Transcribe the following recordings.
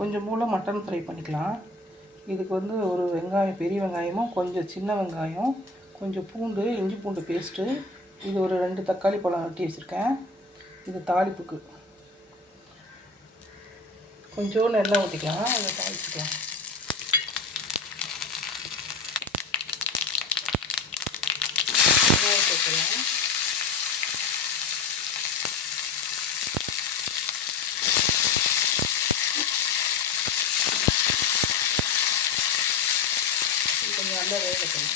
கொஞ்சம் மூளை mutton fry பண்ணிக்கலாம். இதுக்கு வந்து ஒரு வெங்காயம் பெரிய வெங்காயமும் கொஞ்சம் சின்ன வெங்காயம் கொஞ்சம் பூண்டு இஞ்சி பூண்டு பேஸ்ட்டு இது ஒரு ரெண்டு தக்காளி பழம் வெட்டி வச்சுருக்கேன். இது தாளிப்புக்கு. கொஞ்சோண்டு எண்ணெய் ஊற்றிக்கலாம் இதை தாளிச்சிக்கலாம். வெங்காயம் சேர்த்துக்கலாம் இது கொஞ்சம் நல்லா வேகட்டும்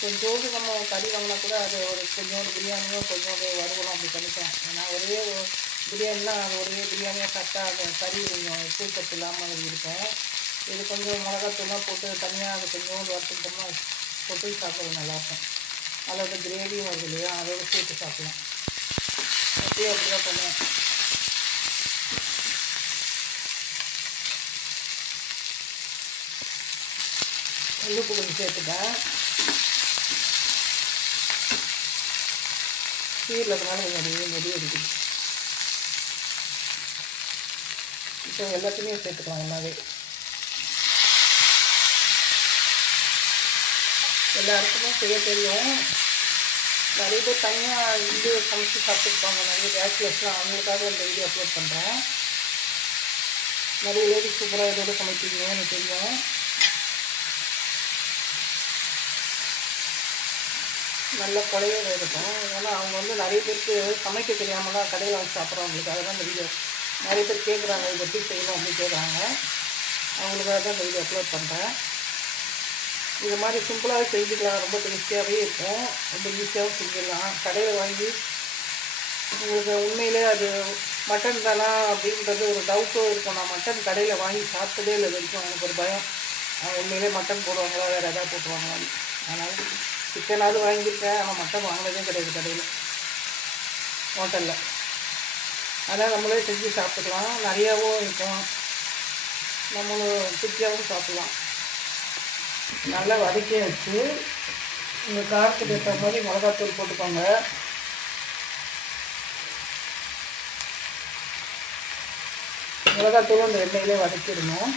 கொஞ்சோண்டு நம்ம கறி வாங்கினா கூட அது ஒரு கொஞ்சோண்டு பிரியாணியோ கொஞ்சோண்டு வறுவலும் அப்படி பண்ணிக்கலாம். ஏன்னா ஒரே ஒரு பிரியாணினா அது ஒரே பிரியாணியாக சாப்பிட்டா அது கறி கொஞ்சம் சூக்கத்து இல்லாமல் இருக்கும். இது கொஞ்சம் மிளகாத்தூள்லாம் போட்டு தனியாக அது கொஞ்சோண்டு வறுத்துக்கிட்டோம்னா பொட்டு சாப்பிட்றது நல்லாயிருக்கும். அதோட கிரேவியும் வருது இல்லையா அதோட சேர்த்து சாப்பிடலாம். அப்படியே அப்படி தான் பண்ணுவேன். உப்பு கொஞ்சம் சேர்த்துட்டேன் சீரில் இருக்கனால கொஞ்சம் நிறைய நெடி இருக்குது. இப்போ எல்லாத்தையுமே சேர்த்துக்கலாம் என்னவே எல்லாருக்குமே செய்ய தெரியும். நிறைய பேர் தனியாக இது சமைச்சு சாப்பிட்டுருப்பாங்க. நிறைய பேச்சுலர்ஸ்லாம் அவங்களுக்காக இந்த வீடியோ அப்லோட் பண்ணுறேன் நிறைய லேடிஸ் சூப்பராக இதோட சமைப்பீங்க எனக்கு தெரியும். நல்ல குழைய இருக்கும் ஏன்னா அவங்க வந்து நிறைய பேருக்கு சமைக்க தெரியாமல் தான் கடையில் வாங்கி சாப்பிட்றவங்களுக்காக தான் இந்த வீடியோ நிறைய பேர் கேட்குறாங்க இது எப்படி செய்யணும்? அப்படின்னு கேட்குறாங்க அவங்களுக்காக தான் இந்த வீடியோ அப்லோட் பண்ணுறேன் இது மாதிரி சிம்பிளாகவே செஞ்சுக்கலாம். ரொம்ப டேஸ்டியாகவே இருக்கும். ரொம்ப ஈஸியாகவும் செஞ்சிடலாம். கடையில் வாங்கி உங்களுக்கு உண்மையிலே அது மட்டன் தானா அப்படின்றது ஒரு டவுட்டும் இருக்கும். நான் மட்டன் கடையில் வாங்கி சாப்பிட்டதே இல்லை வரைக்கும். எனக்கு ஒரு பயம். உண்மையிலே மட்டன் போடுவாங்களா? வேறு எதாவது போட்டுருவாங்களான்னு அதனால் சிக்கனாவது வாங்கியிருக்கேன். ஆனால் மட்டன் வாங்கினதே கிடையாது கடையில். ஹோட்டலில். அதனால் நம்மளே செஞ்சு சாப்பிட்டுக்கலாம். நிறையாவும் இருக்கும். நம்மளும் திருப்தியாகவும் சாப்பிட்லாம். நல்லா வதக்கி வச்சு இந்த காரத்துக்கு ஏற்ற மாதிரி மிளகாத்தூள் போட்டுக்கோங்க. மிளகாத்தூளும் இந்த எண்ணெயிலே வதக்கிடணும்.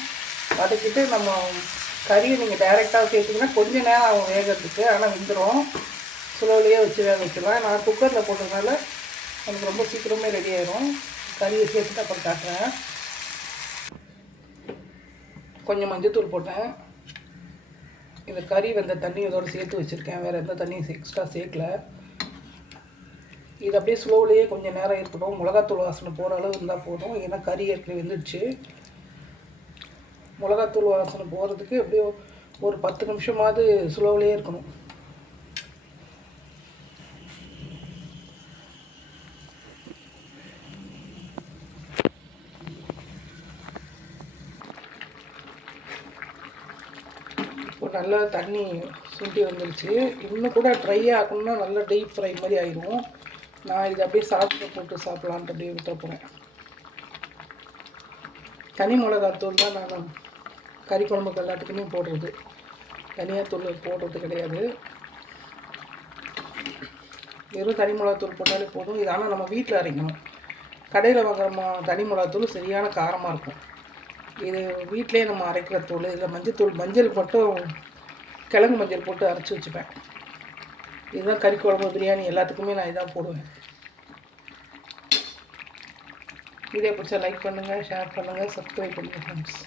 வதக்கிட்டு நம்ம கறியை நீங்கள் டைரெக்டாக சேர்த்திங்கன்னா கொஞ்சம் நேரம் ஆகும் வேகிறதுக்கு. ஆனால் வெந்துடும் ஸ்லோலேயே வச்சு வேக வச்சிடலாம். நான் குக்கரில் போட்டதுனால எனக்கு ரொம்ப சீக்கிரமே ரெடி ஆயிரும். கறியை சேர்த்துட்டு அப்புறம் காட்டுறேன். கொஞ்சம் மஞ்சத்தூள் போட்டேன். இந்த கறி வந்த தண்ணி இதோடு சேர்த்து வச்சுருக்கேன். வேறு எந்த தண்ணியும் எக்ஸ்ட்ரா சேர்க்கல. இது அப்படியே ஸ்லோவிலேயே கொஞ்சம் நேரம் இருக்கணும் மிளகாத்தூள் வாசனை போகிற அளவு இருந்தால் போதும். ஏன்னா கறி ஏற்கனவே வெந்துடுச்சு. மிளகாத்தூள் வாசனை போகிறதுக்கு அப்படியே ஒரு பத்து நிமிஷமாவது ஸ்லோவிலே இருக்கணும். இப்போ நல்லா தண்ணி சுண்டி வந்துருச்சு. இன்னும் கூட ட்ரை ஆகணும்னா நல்லா டீப் ஃப்ரை மாதிரி ஆயிடும் நான் இதை அப்படியே சாப்பிட்டு போட்டு சாப்பிட்லான்ட்டு அப்படியே விட்ட போகிறேன் தனி மிளகாத்தூள் தான் நான் கறி குழம்புக்கு எல்லாத்துக்குமே போடுறது. தனியாக தூள் போடுறது கிடையாது. வெறும் தனி மிளகாத்தூள் போட்டாலே போதும். இது ஆனால் நம்ம வீட்டில் அரைக்கணும். கடையில் வாங்குற தனி மிளகாத்தூள் சரியான காரமாக இருக்கும். இது வீட்டிலே நம்ம அரைக்கிற தூள் இதில் மஞ்சத்தூள் மஞ்சள் மட்டும் கிழங்கு மஞ்சள் போட்டு அரைச்சி வச்சுப்பேன். இதுதான் கறி குழம்பு பிரியாணி எல்லாத்துக்குமே நான் இதான் போடுவேன். வீடியோ பிடிச்சா லைக் பண்ணுங்கள் ஷேர் பண்ணுங்கள் சப்ஸ்கிரைப் பண்ணுங்கள் ஃப்ரெண்ட்ஸ்